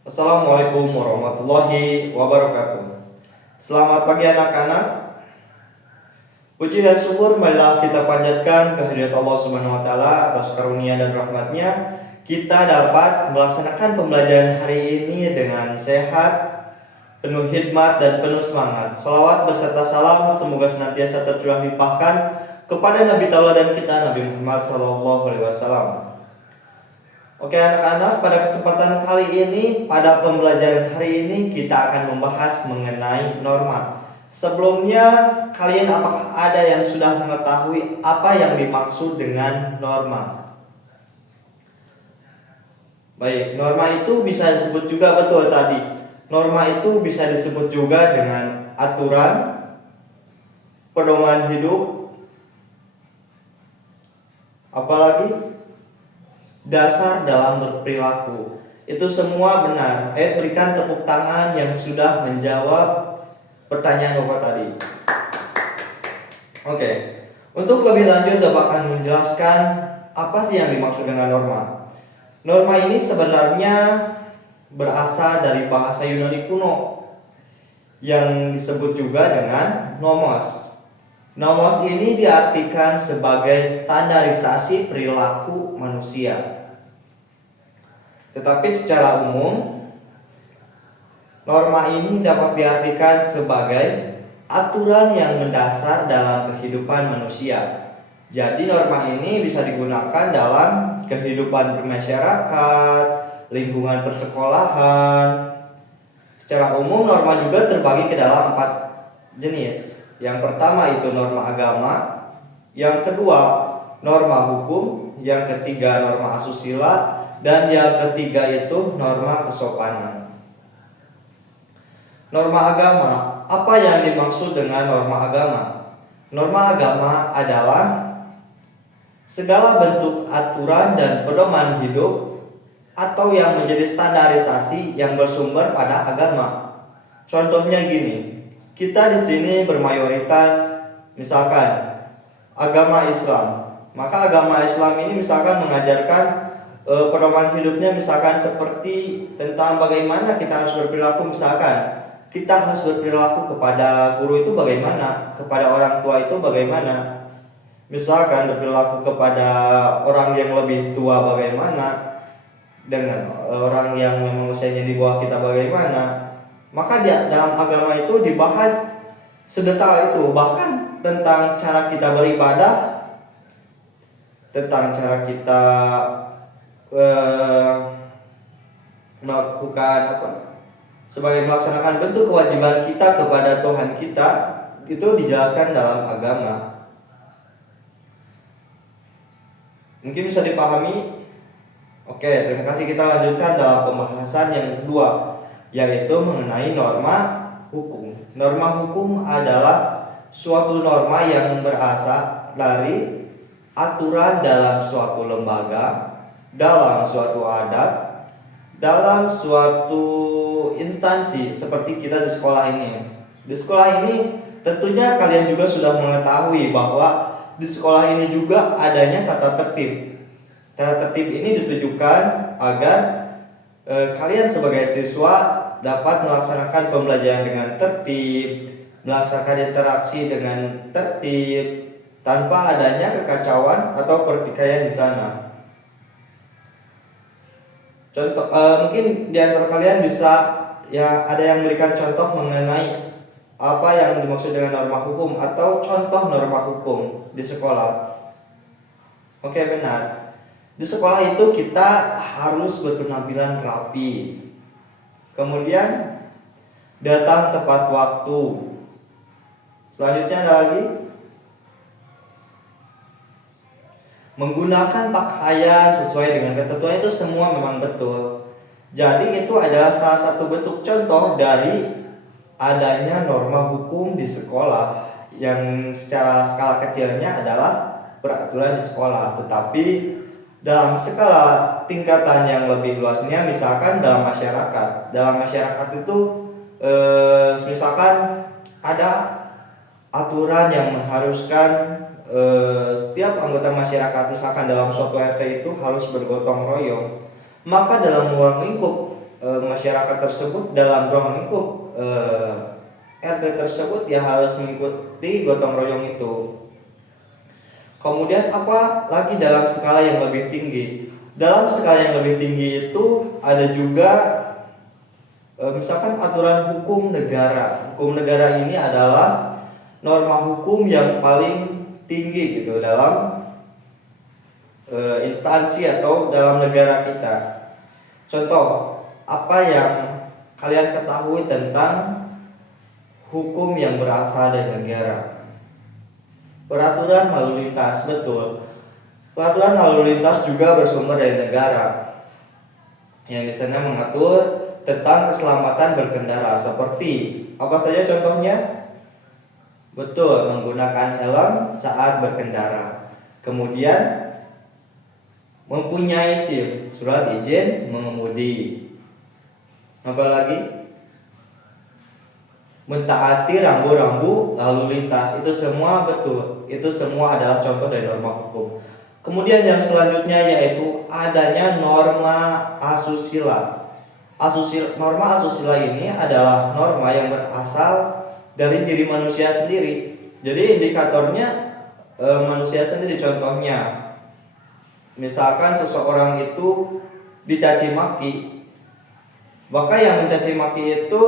Assalamualaikum warahmatullahi wabarakatuh. Selamat pagi anak-anak. Puji dan syukur marilah kita panjatkan kehadirat Allah Subhanahu wa taala atas karunia dan rahmatnya. Kita dapat melaksanakan pembelajaran hari ini dengan sehat, penuh hikmat dan penuh semangat. Salawat beserta salam semoga senantiasa tercurah limpahkan kepada Nabi tauladan kita Nabi Muhammad SAW. Oke anak-anak, pada kesempatan kali ini, pada pembelajaran hari ini kita akan membahas mengenai norma. Sebelumnya, kalian apakah ada yang sudah mengetahui apa yang dimaksud dengan norma? Baik, norma itu bisa disebut juga, betul tadi. Norma itu bisa disebut juga dengan aturan, pedoman hidup, apalagi dasar dalam berperilaku. Itu semua benar. Ayo berikan tepuk tangan yang sudah menjawab pertanyaan Bapak tadi. Oke. Untuk lebih lanjut Bapak akan menjelaskan apa sih yang dimaksud dengan norma. Norma ini sebenarnya berasal dari bahasa Yunani kuno yang disebut juga dengan nomos. Nomos ini diartikan sebagai standarisasi perilaku manusia. Tetapi secara umum, norma ini dapat diartikan sebagai aturan yang mendasar dalam kehidupan manusia. Jadi norma ini bisa digunakan dalam kehidupan bermasyarakat, lingkungan persekolahan. Secara umum norma juga terbagi ke dalam 4 jenis. Yang pertama itu norma agama, yang kedua norma hukum, yang ketiga norma asusila, dan yang ketiga itu norma kesopanan. Norma agama, apa yang dimaksud dengan norma agama? Norma agama adalah segala bentuk aturan dan pedoman hidup atau yang menjadi standarisasi yang bersumber pada agama. Contohnya gini, kita di sini bermayoritas misalkan agama Islam. Maka agama Islam ini misalkan mengajarkan pedoman hidupnya misalkan seperti tentang bagaimana kita harus berperilaku. Misalkan kita harus berperilaku kepada guru itu bagaimana, kepada orang tua itu bagaimana. Misalkan berperilaku kepada orang yang lebih tua bagaimana, dengan orang yang memang usianya di bawah kita bagaimana. Maka dalam agama itu dibahas sedetail itu, bahkan tentang cara kita beribadah, tentang cara kita melakukan sebagai melaksanakan bentuk kewajiban kita kepada Tuhan kita, itu dijelaskan dalam agama. Mungkin bisa dipahami? Oke, terima kasih. Kita lanjutkan dalam pembahasan yang kedua, yaitu mengenai norma hukum. Norma hukum adalah suatu norma yang berasal dari aturan dalam suatu lembaga, dalam suatu adat, dalam suatu instansi seperti kita di sekolah ini. Di sekolah ini tentunya kalian juga sudah mengetahui bahwa di sekolah ini juga adanya tata tertib. Tata tertib ini ditujukan agar kalian sebagai siswa dapat melaksanakan pembelajaran dengan tertib, melaksanakan interaksi dengan tertib, tanpa adanya kekacauan atau pertikaian di sana. Contoh, mungkin di antara kalian bisa ya ada yang memberikan contoh mengenai apa yang dimaksud dengan norma hukum atau contoh norma hukum di sekolah. Oke, benar. Di sekolah itu kita harus berpenampilan rapi. Kemudian datang tepat waktu. Selanjutnya ada lagi menggunakan pakaian sesuai dengan ketentuan. Itu semua memang betul. Jadi itu adalah salah satu bentuk contoh dari adanya norma hukum di sekolah, yang secara skala kecilnya adalah peraturan di sekolah. Tetapi dalam skala tingkatan yang lebih luasnya, misalkan dalam masyarakat. Dalam masyarakat itu misalkan ada aturan yang mengharuskan setiap anggota masyarakat misalkan dalam suatu RT itu harus bergotong royong. Maka dalam ruang lingkup masyarakat tersebut dalam ruang lingkup RT tersebut ya harus mengikuti gotong royong itu. Kemudian apa lagi dalam skala yang lebih tinggi? Dalam skala yang lebih tinggi itu ada juga misalkan aturan hukum negara. Hukum negara ini adalah norma hukum yang paling tinggi gitu dalam instansi atau dalam negara kita. Contoh, apa yang kalian ketahui tentang hukum yang berasal dari negara? Peraturan lalu lintas, betul. Peraturan lalu lintas juga bersumber dari negara, yang di sana mengatur tentang keselamatan berkendara. Seperti apa saja contohnya? Betul, menggunakan helm saat berkendara. Kemudian mempunyai SIM, surat izin mengemudi. Apalagi? Mentaati rambu-rambu lalu lintas. Itu semua betul. Itu semua adalah contoh dari norma hukum. Kemudian yang selanjutnya yaitu adanya norma asusila. Norma asusila ini adalah norma yang berasal dari diri manusia sendiri. Jadi indikatornya manusia sendiri. Contohnya, misalkan seseorang itu dicaci maki, maka yang mencaci maki itu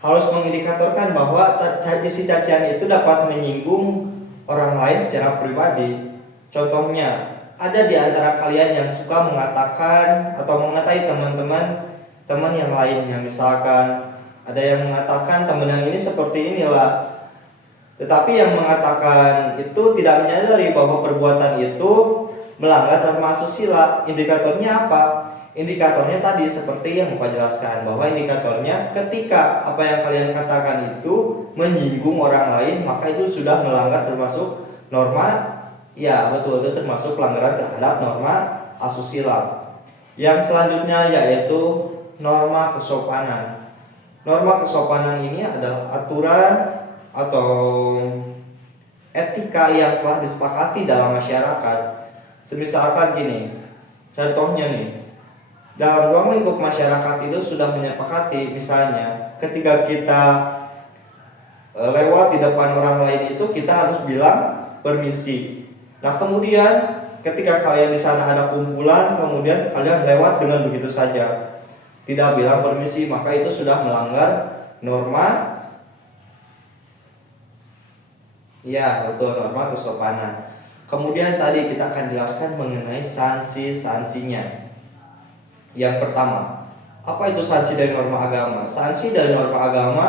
harus mengindikatorkan bahwa isi cacian itu dapat menyinggung orang lain secara pribadi. Contohnya, ada di antara kalian yang suka mengatakan atau mengatai teman yang lainnya. Misalkan ada yang mengatakan teman yang ini seperti inilah, tetapi yang mengatakan itu tidak menyadari bahwa perbuatan itu melanggar norma asusila. Indikatornya apa? Indikatornya tadi seperti yang Bapak jelaskan, bahwa indikatornya ketika apa yang kalian katakan itu menyinggung orang lain, maka itu sudah melanggar termasuk norma. Ya betul, itu termasuk pelanggaran terhadap norma asusila. Yang selanjutnya yaitu norma kesopanan. Norma kesopanan ini adalah aturan atau etika yang telah disepakati dalam masyarakat. Semisalkan gini, contohnya nih, dalam ruang lingkup masyarakat itu sudah menyepakati, misalnya ketika kita lewat di depan orang lain itu kita harus bilang permisi. Nah kemudian ketika kalian di sana ada kumpulan, kemudian kalian lewat dengan begitu saja, tidak bilang permisi, maka itu sudah melanggar norma. Ya betul, norma kesopanan. Kemudian tadi kita akan jelaskan mengenai sanksi-sanksinya. Yang pertama, apa itu sanksi dari norma agama? Sanksi dari norma agama,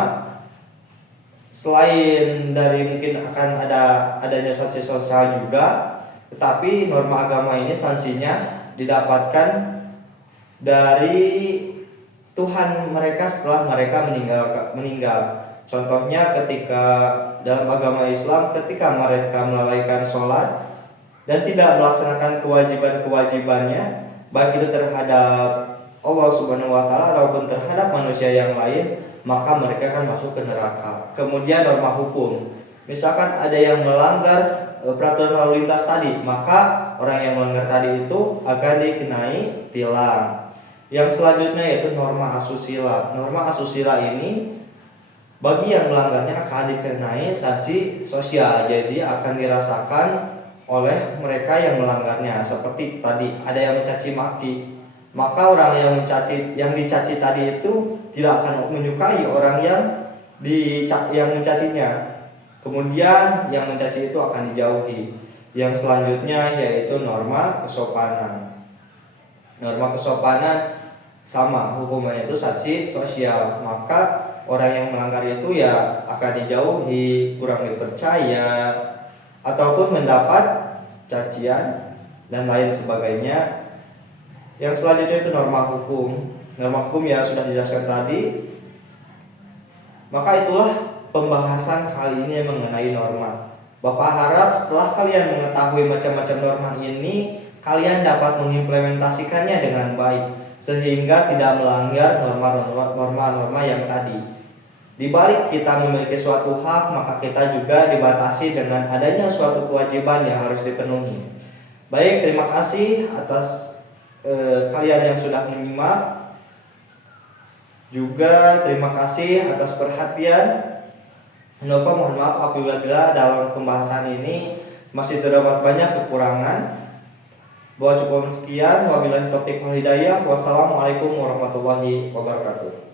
selain dari mungkin akan adanya sanksi sosial juga, tetapi norma agama ini sanksinya didapatkan dari Tuhan mereka setelah mereka meninggal. Contohnya ketika dalam agama Islam, ketika mereka melalaikan sholat dan tidak melaksanakan kewajiban-kewajibannya, baik itu terhadap Allah Subhanahu wa Ta'ala ataupun terhadap manusia yang lain, maka mereka akan masuk ke neraka. Kemudian norma hukum, misalkan ada yang melanggar peraturan lalu lintas tadi, maka orang yang melanggar tadi itu akan dikenai tilang. Yang selanjutnya yaitu norma asusila. Norma asusila ini bagi yang melanggarnya akan dikenai sanksi sosial, jadi akan dirasakan oleh mereka yang melanggarnya. Seperti tadi ada yang mencaci maki, maka orang yang dicaci tadi itu tidak akan menyukai orang yang mencacinya. Kemudian yang mencaci itu akan dijauhi. Yang selanjutnya yaitu norma kesopanan. Norma kesopanan sama, hukumannya itu sanksi sosial, maka orang yang melanggar itu ya akan dijauhi, kurang dipercaya, ataupun mendapat cacian dan lain sebagainya. Yang selanjutnya itu norma hukum. Norma hukum ya sudah dijelaskan tadi. Maka itulah pembahasan kali ini mengenai norma. Bapak harap setelah kalian mengetahui macam-macam norma ini, kalian dapat mengimplementasikannya dengan baik sehingga tidak melanggar norma-norma yang tadi. Di balik kita memiliki suatu hak, maka kita juga dibatasi dengan adanya suatu kewajiban yang harus dipenuhi. Baik, terima kasih atas kalian yang sudah menyimak. Juga terima kasih atas perhatian. Mohon maaf apabila dalam pembahasan ini masih terdapat banyak kekurangan. Bahwa cukup sekian. Wabillahi taufiq wal hidayah. Wassalamualaikum warahmatullahi wabarakatuh.